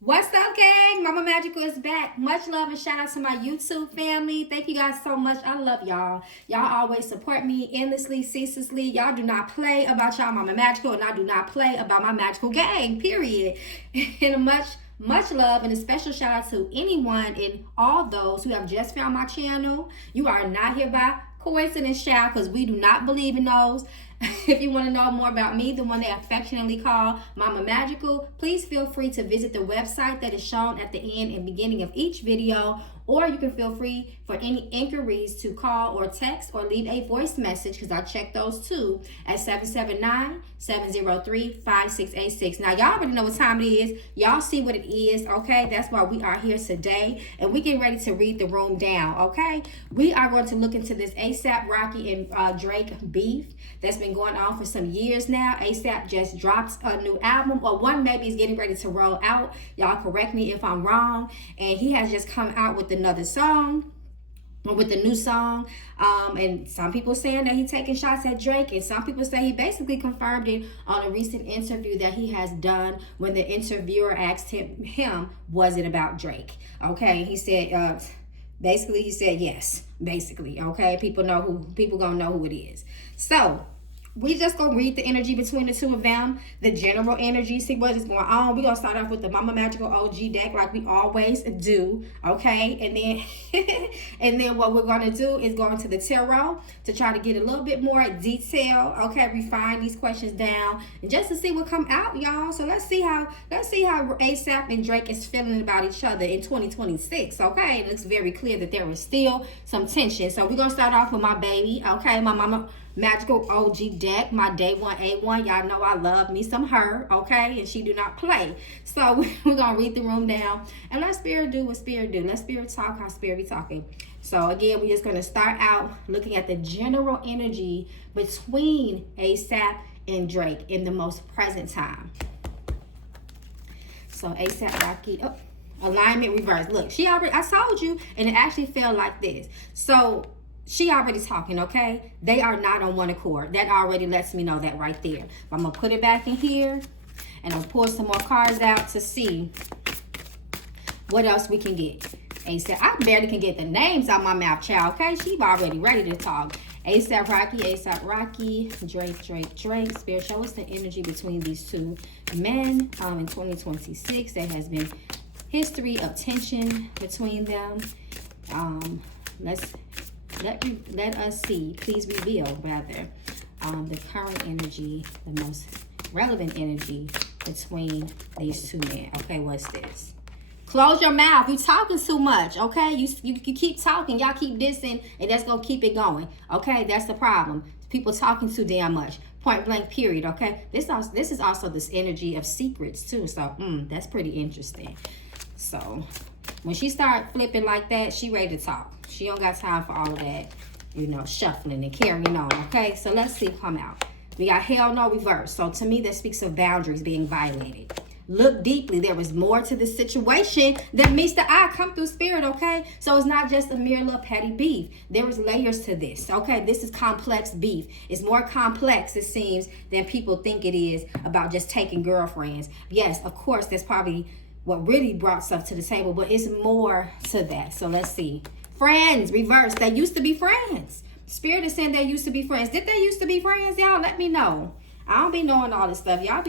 What's up, gang? Mama Magical is back. Much love and shout out to my YouTube family. Thank you guys so much. I love y'all. Y'all always support me endlessly, ceaselessly. Y'all do not play about y'all Mama Magical, and I do not play about my magical gang, period. And much love and a special shout out to anyone and all those who have just found my channel. You are not here by coincidence, child, because we do not believe in those. If you want to know more about me, the one they affectionately call Mama Magical, please feel free to visit the website that is shown at the end and beginning of each video, or you can feel free for any inquiries to call or text or leave a voice message, because I check those too, at 779-703-5686. Now, y'all already know what time it is. Y'all see what it is, okay? That's why we are here today, and we get ready to read the room down, okay? We are going to look into this ASAP Rocky and Drake beef that's been going on for some years now. ASAP just dropped a new album, or one maybe is getting ready to roll out. Y'all correct me if I'm wrong. And he has just come out with another song, or with a new song. And some people saying that he's taking shots at Drake, and some people say he basically confirmed it on a recent interview that he has done when the interviewer asked him was it about Drake? Okay, he said, basically he said yes, basically, okay? People gonna know who it is. So we just gonna read the energy between the two of them, the general energy, see what is going on. We're gonna start off with the Mama Magical OG deck like we always do, okay? And then and then what we're gonna do is go into the tarot to try to get a little bit more detail, okay? Refine these questions down and just to see what come out, y'all. So let's see how ASAP and Drake is feeling about each other in 2026, okay? It looks very clear that there is still some tension. So we're gonna start off with my baby, okay? My Mama Magical OG deck, my day one A1. Y'all know I love me some her, okay? And she do not play. So we're gonna read the room down and let spirit do what spirit do. Let spirit talk how spirit be talking. So again, we're just gonna start out looking at the general energy between ASAP and Drake in the most present time. So ASAP Rocky, alignment reverse. Look, I told you, and it actually felt like this. So she already talking, okay? They are not on one accord. That already lets me know that right there. But I'm going to put it back in here, and I'll pull some more cards out to see what else we can get. ASAP, I barely can get the names out my mouth, child, okay? She's already ready to talk. ASAP Rocky, Drake. Spirit, show us the energy between these two men in 2026. There has been history of tension between them. Let us see, please reveal rather, the current energy, the most relevant energy between these two men. Okay, what's this? Close your mouth. You talking too much, okay? You keep talking. Y'all keep dissing, and that's going to keep it going, okay? That's the problem. People talking too damn much. Point blank, period, okay? This is also this energy of secrets, too. So, that's pretty interesting. So, when she start flipping like that, she ready to talk. She don't got time for all of that, shuffling and carrying on, okay? So let's see come out. We got hell no reverse. So to me, that speaks of boundaries being violated. Look deeply. There is more to this situation than meets the eye. Come through spirit, okay? So it's not just a mere little petty beef. There is layers to this, okay? This is complex beef. It's more complex, it seems, than people think it is about just taking girlfriends. Yes, of course, that's probably what really brought stuff to the table, but it's more to that. So let's see. Friends, reverse. They used to be friends. Spirit is saying they used to be friends. Did they used to be friends, y'all? Let me know. I don't be knowing all this stuff. Y'all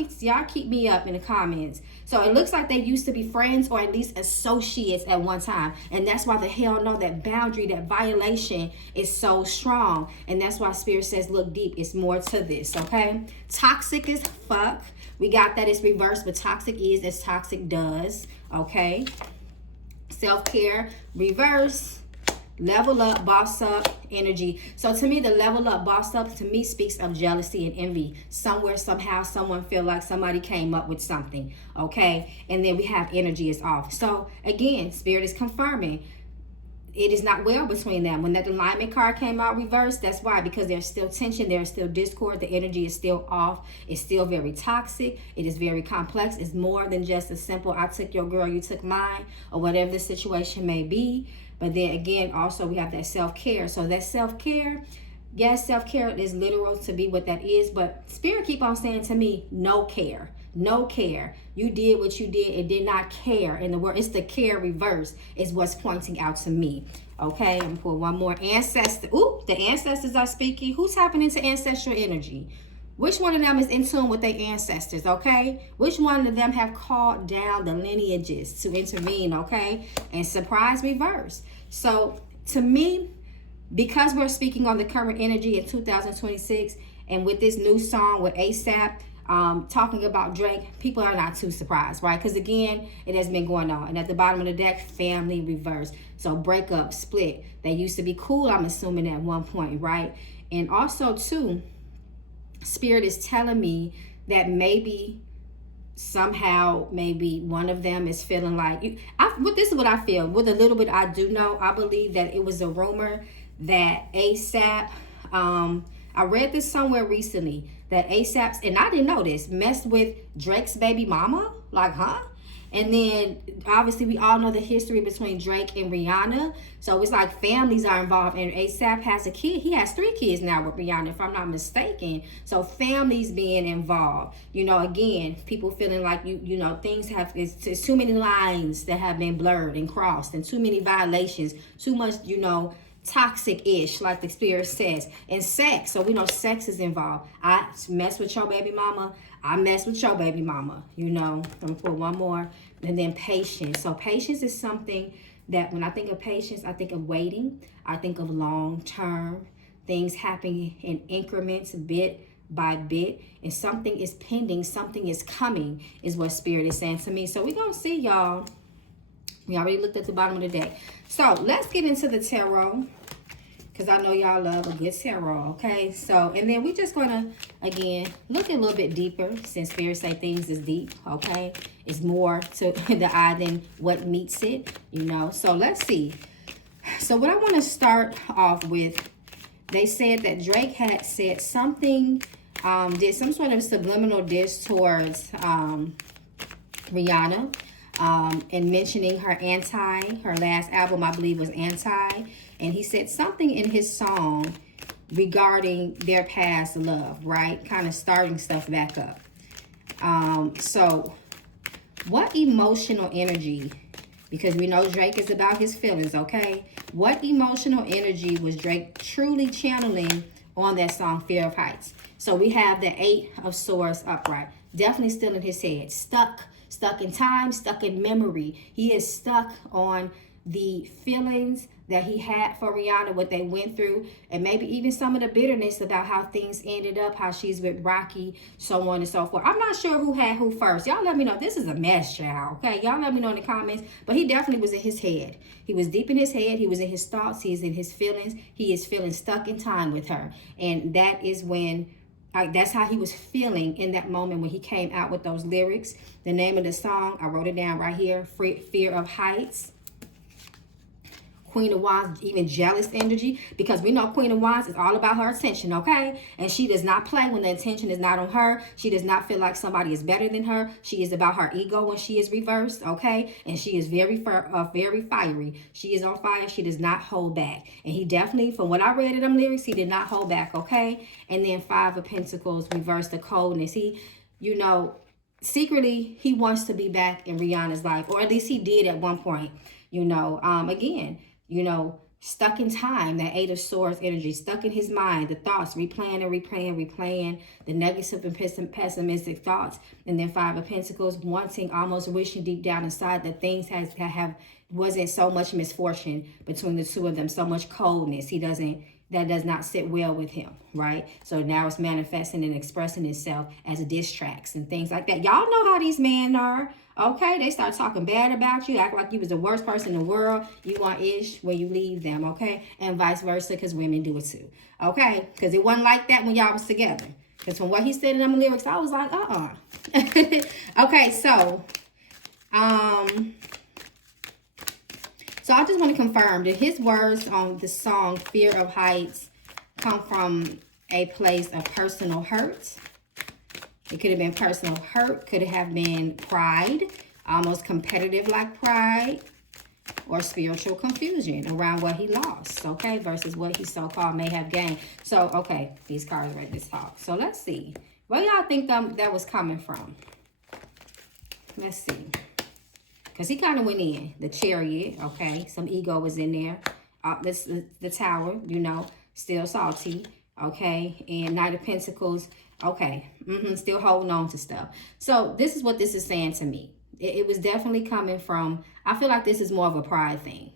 keep me up in the comments. So it looks like they used to be friends, or at least associates at one time. And that's why the hell no, that boundary, that violation is so strong. And that's why spirit says look deep. It's more to this, okay? Toxic as fuck. We got that it's reversed, but toxic is as toxic does, okay? Self-care, reverse. Level up, boss up energy. So to me, the level up, boss up, to me speaks of jealousy and envy. Somewhere, somehow, someone feel like somebody came up with something, okay? And then we have energy is off. So again, spirit is confirming it is not well between them. When that alignment card came out reversed, that's why, because there's still tension, there's still discord, the energy is still off, it's still very toxic, it is very complex. It's more than just a simple I took your girl, you took mine, or whatever the situation may be. But then again, also we have that self-care. So that self-care, yes, self-care is literal to be what that is, but spirit keep on saying to me, no care. No care. You did what you did and did not care. In the word, it's the care reverse is what's pointing out to me. Okay, I'm gonna pull one more. Ancestor. Ooh, the ancestors are speaking. Who's tapping into ancestral energy? Which one of them is in tune with their ancestors, okay? Which one of them have called down the lineages to intervene, okay? And surprise reverse. So to me, because we're speaking on the current energy in 2026, and with this new song with ASAP, talking about Drake, people are not too surprised, right? Because again, it has been going on. And at the bottom of the deck, family reverse. So breakup, split. They used to be cool, I'm assuming, at one point, right? And also, too, Spirit is telling me that maybe somehow, maybe one of them is feeling like, this is what I feel. With a little bit I do know, I believe that it was a rumor that ASAP, I read this somewhere recently, that ASAP's, and I didn't know this, messed with Drake's baby mama. Like, huh? And then obviously we all know the history between Drake and Rihanna. So it's like families are involved, and ASAP has a kid. He has 3 kids now with Rihanna, if I'm not mistaken. So families being involved. You know, again, people feeling like you know, things have, it's too many lines that have been blurred and crossed, and too many violations, too much, you know, toxic-ish, like the Spirit says. And sex, so we know sex is involved. I mess with your baby mama, I mess with your baby mama, you know. I'm gonna put one more. And then patience. So patience is something that when I think of patience, I think of waiting. I think of long term, things happening in increments, bit by bit. And something is pending, something is coming, is what Spirit is saying to me. So we're gonna see, y'all. We already looked at the bottom of the deck. So let's get into the tarot, because I know y'all love a good tarot, okay? So, and then we're just going to, again, look a little bit deeper, since Spirit say things is deep, okay? It's more to the eye than what meets it, you know? So let's see. So what I want to start off with, they said that Drake had said something, did some sort of subliminal diss towards Rihanna. And mentioning her last album, I believe, was Anti. And he said something in his song regarding their past love, right? Kind of starting stuff back up. So what emotional energy, because we know Drake is about his feelings, okay? What emotional energy was Drake truly channeling on that song, Fear of Heights? So we have the 8 of Swords upright. Definitely still in his head. Stuck in time, stuck in memory. He is stuck on the feelings that he had for Rihanna, what they went through, and maybe even some of the bitterness about how things ended up, how she's with Rocky, so on and so forth. I'm not sure who had who first. Y'all let me know. This is a mess, child. Okay, y'all let me know in the comments. But he definitely was in his head. He was deep in his head. He was in his thoughts. He is in his feelings. He is feeling stuck in time with her. And that is when... that's how he was feeling in that moment when he came out with those lyrics. The name of the song, I wrote it down right here, Fear of Heights. Queen of Wands, even jealous energy, because we know Queen of Wands is all about her attention, okay? And she does not play when the attention is not on her. She does not feel like somebody is better than her. She is about her ego when she is reversed, okay? And she is very fiery. She is on fire. She does not hold back. And he definitely, from what I read in them lyrics, he did not hold back, okay? And then 5 of Pentacles, reverse the coldness. He, you know, secretly, he wants to be back in Rihanna's life, or at least he did at one point, you know. Again, you know, stuck in time, that 8 of Swords energy, stuck in his mind, the thoughts, replaying, the negative and pessimistic thoughts. And then 5 of Pentacles, wanting, almost wishing deep down inside that things wasn't so much misfortune between the two of them, so much coldness. That does not sit well with him, right? So now it's manifesting and expressing itself as diss tracks and things like that. Y'all know how these men are, okay? They start talking bad about you, act like you was the worst person in the world. You want ish when you leave them, okay? And vice versa, because women do it too, okay? Because it wasn't like that when y'all was together. Because from what he said in them lyrics, I was like, Okay, so I just want to confirm that his words on the song Fear of Heights come from a place of personal hurt. It could have been personal hurt, could have been pride, almost competitive like pride, or spiritual confusion around what he lost, okay, versus what he so-called may have gained. So, okay, these cards read this talk. So let's see. Where y'all think that was coming from? let's see. Because he kind of went in. The Chariot, okay. Some ego was in there. The Tower, you know, still salty, okay. And Knight of Pentacles, okay. Still holding on to stuff. So this is what this is saying to me. It was definitely coming from, I feel like this is more of a pride thing.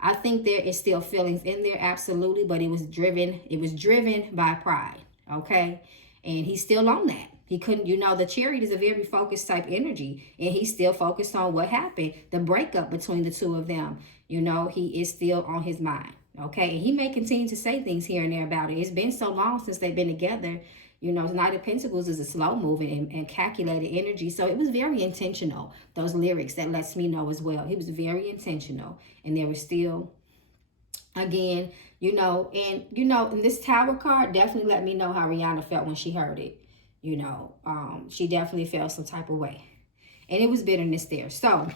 I think there is still feelings in there, absolutely, but it was driven by pride, okay? And he's still on that. He couldn't, you know, the Chariot is a very focused type energy, and he's still focused on what happened, the breakup between the two of them. You know, he is still on his mind, okay? And he may continue to say things here and there about it. It's been so long since they've been together. You know, Knight of Pentacles is a slow moving and calculated energy. So it was very intentional, those lyrics, that lets me know as well. He was very intentional. And there was still, again, you know, and this Tower card definitely let me know how Rihanna felt when she heard it. You know, she definitely felt some type of way. And it was bitterness there. So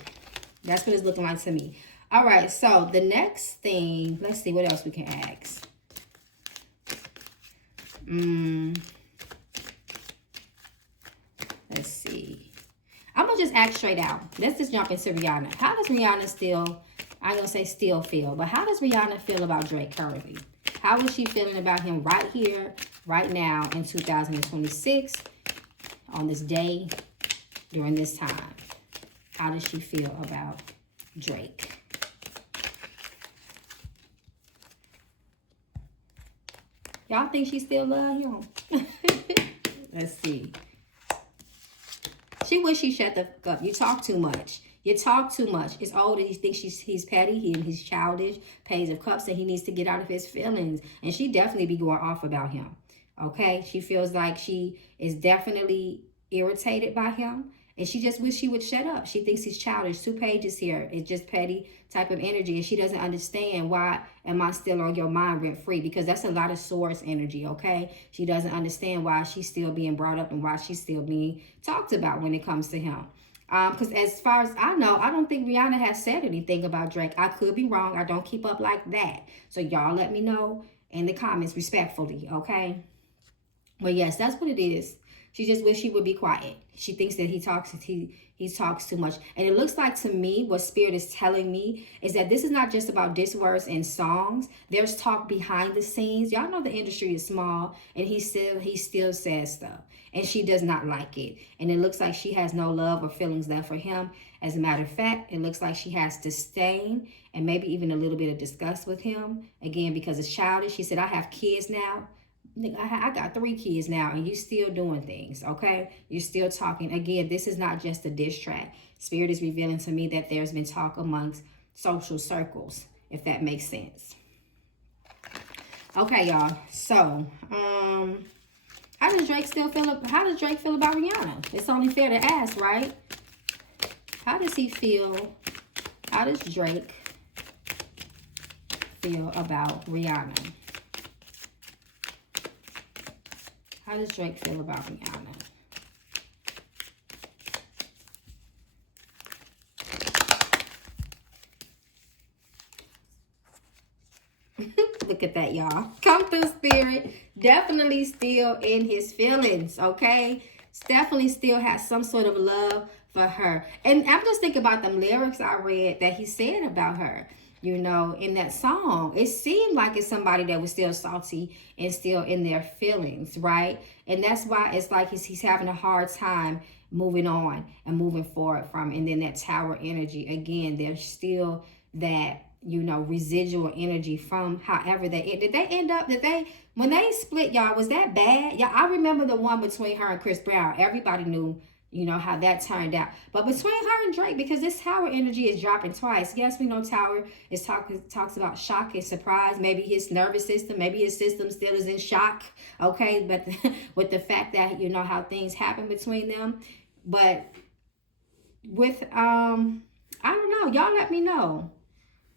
that's what it's looking like to me. All right, so the next thing, let's see what else we can ask. Let's see. I'm going to just ask straight out. Let's just jump into Rihanna. How does Rihanna still, I'm going to say still feel, but how does Rihanna feel about Drake currently? How is she feeling about him right here, right now in 2026, on this day, during this time? How does she feel about Drake? Y'all think she still love him? Let's see. She wish she shut the fuck up. You talk too much. You talk too much. It's old and he thinks he's petty. He's childish. Page of Cups, and he needs to get out of his feelings. And she definitely be going off about him. Okay? She feels like she is definitely irritated by him. And she just wish she would shut up. She thinks he's childish. 2 pages here. It's just petty type of energy. And she doesn't understand why am I still on your mind rent free. Because that's a lot of source energy, okay? She doesn't understand why she's still being brought up and why she's still being talked about when it comes to him. Because as far as I know, I don't think Rihanna has said anything about Drake. I could be wrong. I don't keep up like that. So y'all let me know in the comments respectfully, okay? But yes, that's what it is. She just wish he would be quiet. She thinks that he talks too much. And it looks like to me, what Spirit is telling me is that this is not just about diss words and songs. There's talk behind the scenes. Y'all know the industry is small, and he still says stuff. And she does not like it. And it looks like she has no love or feelings left for him. As a matter of fact, it looks like she has disdain and maybe even a little bit of disgust with him. Again, because it's childish. She said, I have kids now. I got 3 kids now, and you still doing things, okay? You're still talking. Again, this is not just a diss track. Spirit is revealing to me that there's been talk amongst social circles, if that makes sense. Okay, y'all. So, how does Drake feel about Rihanna? It's only fair to ask, right? How does he feel? How does Drake feel about Rihanna? How does Drake feel about Rihanna? Look at that, y'all. Come through, Spirit. Definitely still in his feelings, okay? Definitely still has some sort of love for her. And I'm just thinking about them lyrics I read that he said about her. You know, in that song, it seemed like it's somebody that was still salty and still in their feelings, right? And that's why it's like he's having a hard time moving on and moving forward from. And then that Tower energy, again, there's still that, you know, residual energy from however when they split, y'all, was that bad? Yeah, I remember the one between her and Chris Brown. Everybody knew, you know, how that turned out. But between her and Drake, because this Tower energy is dropping twice. Yes, we know Tower is talks about shock and surprise. Maybe his nervous system, maybe his system still is in shock. Okay, but with the fact that, you know, how things happen between them. But with, I don't know. Y'all let me know.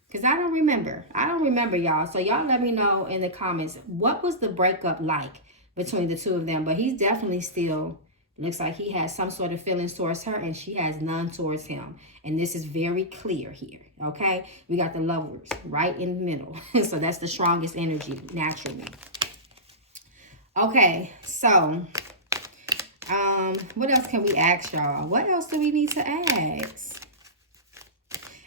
Because I don't remember, y'all. So y'all let me know in the comments, what was the breakup like between the two of them? But he's definitely still... looks like he has some sort of feelings towards her, and she has none towards him. And this is very clear here, okay? We got the Lovers right in the middle. So that's the strongest energy, naturally. Okay, so What else can we ask y'all? What else do we need to ask?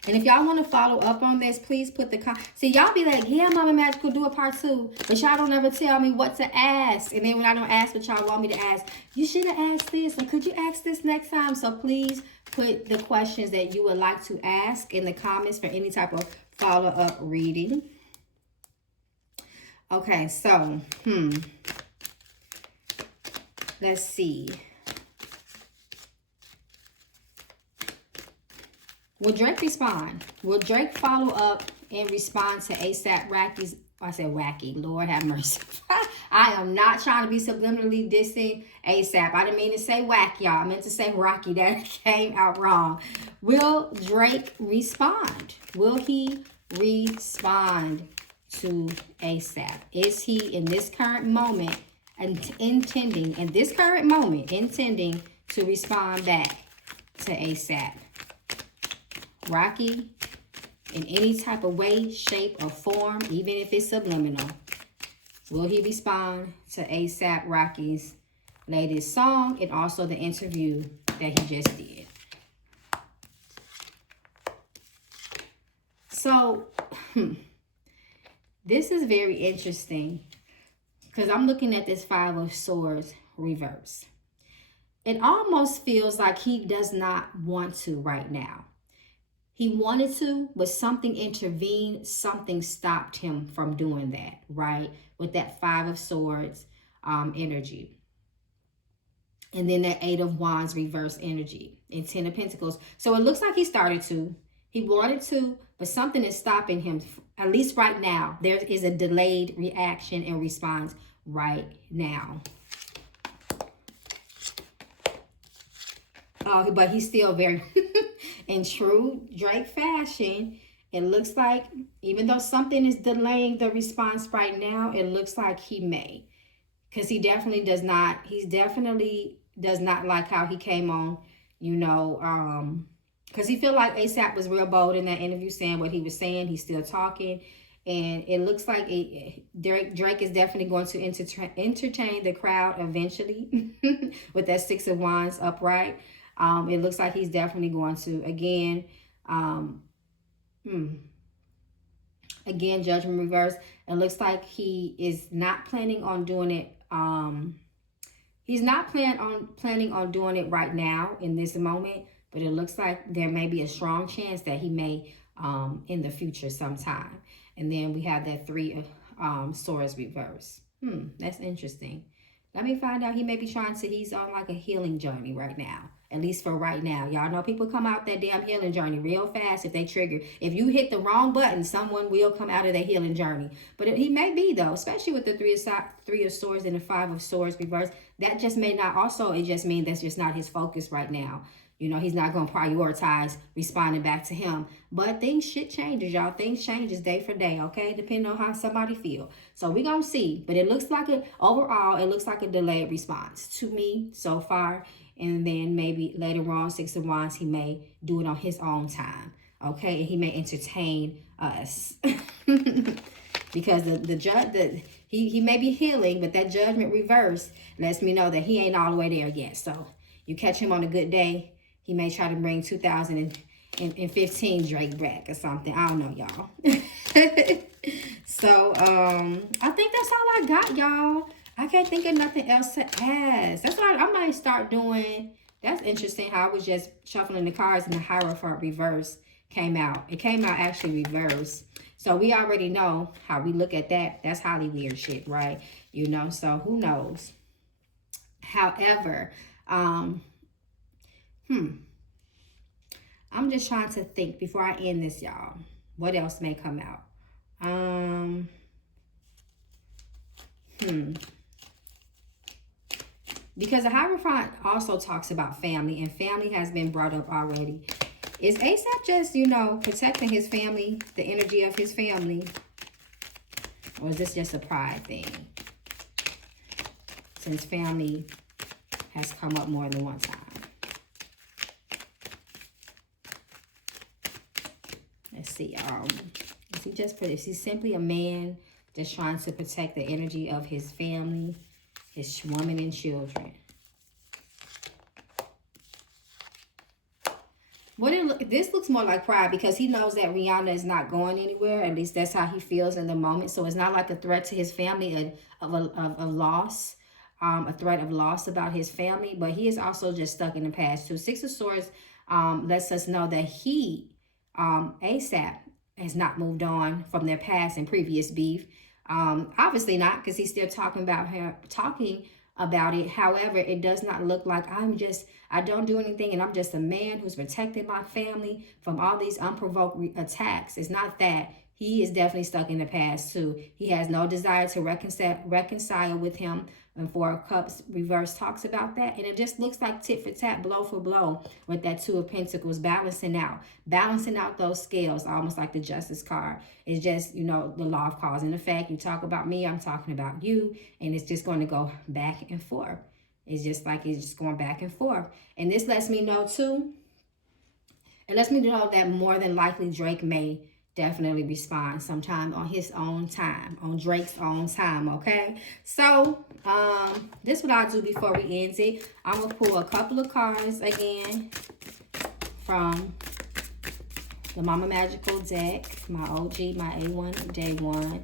And if y'all want to follow up on this, please put the see, y'all be like, yeah, Mama Magical, do a part 2. But y'all don't ever tell me what to ask. And then when I don't ask what y'all want me to ask, you should have asked this. Or could you ask this next time? So please put the questions that you would like to ask in the comments for any type of follow-up reading. Okay, so, let's see. Will Drake respond? Will Drake follow up and respond to ASAP Rocky's? I said wacky. Lord have mercy. I am not trying to be subliminally dissing ASAP. I didn't mean to say whack, y'all. I meant to say Rocky. That came out wrong. Will Drake respond? Will he respond to ASAP? Is he in this current moment intending to respond back to ASAP Rocky in any type of way, shape, or form, even if it's subliminal? Will he respond to ASAP Rocky's latest song and also the interview that he just did? So, this is very interesting because I'm looking at this Five of Swords reverse. It almost feels like he does not want to right now. He wanted to, but something intervened. Something stopped him from doing that, right? With that Five of Swords energy. And then that Eight of Wands reverse energy and Ten of Pentacles. So it looks like he started to. He wanted to, but something is stopping him. At least right now, there is a delayed reaction and response right now. Oh, but he's still very, in true Drake fashion, it looks like, even though something is delaying the response right now, it looks like he may. Because he definitely does not like how he came on, you know, because he feel like ASAP was real bold in that interview saying what he was saying. He's still talking. And it looks like Drake is definitely going to entertain the crowd eventually with that Six of Wands upright. It looks like he's definitely going to, again, Judgment reverse. It looks like he is not planning on doing it. He's not planning on doing it right now in this moment, but it looks like there may be a strong chance that he may in the future sometime. And then we have that Three of Swords reverse. That's interesting. Let me find out. He may be he's on like a healing journey right now. At least for right now. Y'all know people come out that damn healing journey real fast if they trigger. If you hit the wrong button, someone will come out of their healing journey. But he may be, though, especially with the Three of Swords and the Five of Swords reverse. That just may not also, it just means that's just not his focus right now. You know, he's not going to prioritize responding back to him. But shit changes, y'all. Things changes day for day, okay? Depending on how somebody feel. So we're going to see. But it looks like overall, it looks like a delayed response to me so far. And then maybe later on, Six of Wands, he may do it on his own time. Okay? And he may entertain us. Because he may be healing, but that Judgment reverse lets me know that he ain't all the way there yet. So you catch him on a good day, he may try to bring 2015 Drake back or something. I don't know, y'all. So, I think that's all I got, y'all. I can't think of nothing else to ask. That's what I might start doing. That's interesting how I was just shuffling the cards and the Hierophant reverse came out. It came out actually reverse. So we already know how we look at that. That's highly weird shit, right? You know, so who knows? However, I'm just trying to think before I end this, y'all. What else may come out? Because the Hierophant also talks about family, and family has been brought up already. Is ASAP just, you know, protecting his family, the energy of his family? Or is this just a pride thing? Since family has come up more than one time. Let's see. Is he simply a man just trying to protect the energy of his family, his woman and children? This looks more like pride because he knows that Rihanna is not going anywhere. At least that's how he feels in the moment. So it's not like a threat to his family of loss, a threat of loss about his family. But he is also just stuck in the past too. Six of Swords lets us know that he, ASAP, has not moved on from their past and previous beef. Obviously not, because he's still talking about it. However, it does not look like I don't do anything and I'm just a man who's protecting my family from all these unprovoked attacks. It's not that. He is definitely stuck in the past too. He has no desire to reconcile with him. And Four of Cups reverse talks about that. And it just looks like tit for tat, blow for blow with that Two of Pentacles balancing out those scales, almost like the Justice card. It's just, the law of cause and effect. You talk about me, I'm talking about you. And it's just going to go back and forth. It's just going back and forth. And this lets me know too. It lets me know that more than likely Drake may definitely respond sometime on his own time, on Drake's own time, okay? So, this is what I'll do before we end it. I'm going to pull a couple of cards again from the Mama Magical deck, my OG, my A1, Day 1.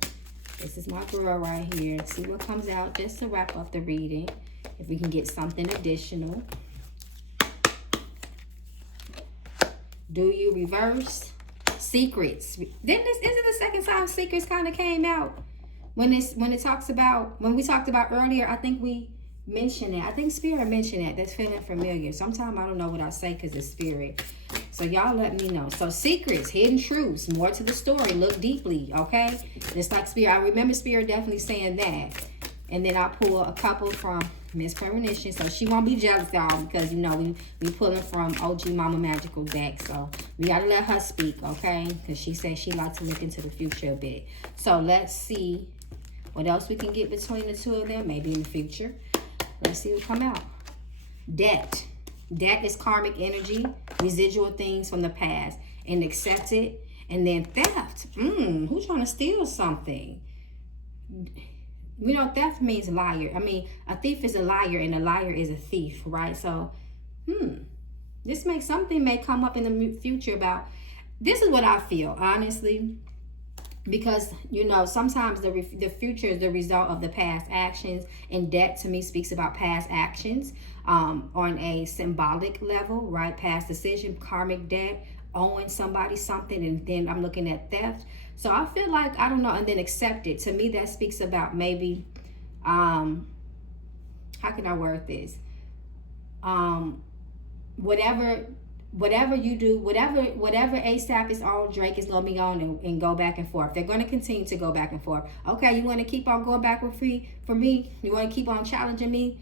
This is my girl right here. See what comes out just to wrap up the reading, if we can get something additional. Do you reverse? Secrets. Isn't it the second time secrets kind of came out? When we talked about earlier, I think we mentioned it. I think Spirit mentioned it. That's feeling familiar. Sometimes I don't know what I say because it's Spirit. So y'all let me know. So secrets, hidden truths, more to the story. Look deeply, okay? Just like Spirit. I remember Spirit definitely saying that. And then I pull a couple from Miss Premonition, so she won't be jealous, y'all, because we pulling from OG Mama Magical deck, so we gotta let her speak, okay? Because she said she likes to look into the future a bit. So let's see what else we can get between the two of them, maybe in the future. Let's see what come out. Debt. Debt is karmic energy, residual things from the past, and accept it. And then theft. Who's trying to steal something? Theft means liar. I mean, a thief is a liar and a liar is a thief, right? So, this something may come up in the future about, this is what I feel, honestly, because, sometimes the future is the result of the past actions, and debt to me speaks about past actions on a symbolic level, right? Past decision, karmic debt, owing somebody something, and then I'm looking at theft. So I feel like, I don't know, and then accept it. To me, that speaks about maybe, how can I word this? Whatever you do, whatever ASAP is on, Drake is going to be on and go back and forth. They're going to continue to go back and forth. Okay, you want to keep on going back for me? You want to keep on challenging me?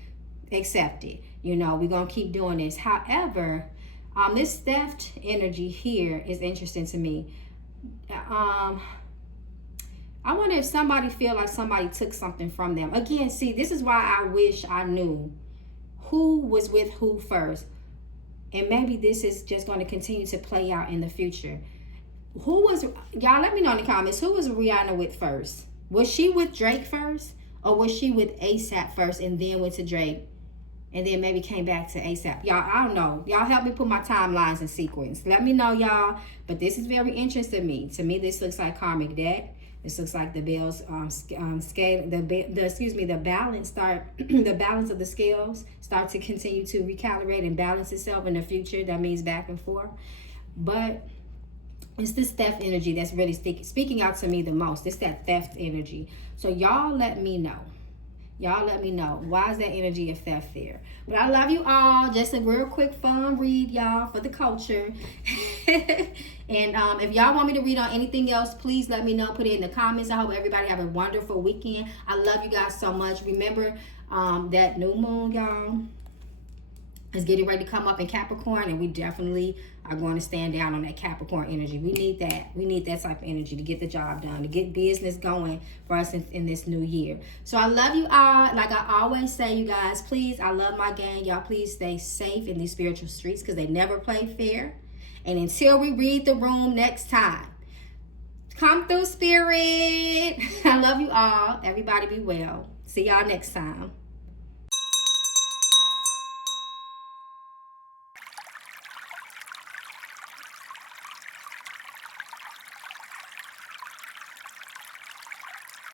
Accept it. We're going to keep doing this. However, this theft energy here is interesting to me. I wonder if somebody feel like somebody took something from them. Again, see, this is why I wish I knew who was with who first. And maybe this is just going to continue to play out in the future. Y'all let me know in the comments, who was Rihanna with first? Was she with Drake first? Or was she with ASAP first and then went to Drake? And then maybe came back to ASAP. Y'all, I don't know. Y'all help me put my timelines in sequence. Let me know, y'all. But this is very interesting to me. To me, this looks like karmic debt. This looks like the bills scale. The balance the balance of the scales start to continue to recalibrate and balance itself in the future. That means back and forth. But it's this theft energy that's really speaking out to me the most. It's that theft energy. So y'all let me know. Y'all let me know. Why is that energy of theft there? But I love you all. Just a real quick fun read, y'all, for the culture. And if y'all want me to read on anything else, please let me know. Put it in the comments. I hope everybody have a wonderful weekend. I love you guys so much. Remember that new moon, y'all, is getting ready to come up in Capricorn, and we definitely are going to stand down on that Capricorn energy. We need that. We need that type of energy to get the job done, to get business going for us in this new year. So I love you all. Like I always say, you guys, please, I love my gang. Y'all please stay safe in these spiritual streets because they never play fair. And until we read the room next time, come through, Spirit. I love you all. Everybody be well. See y'all next time.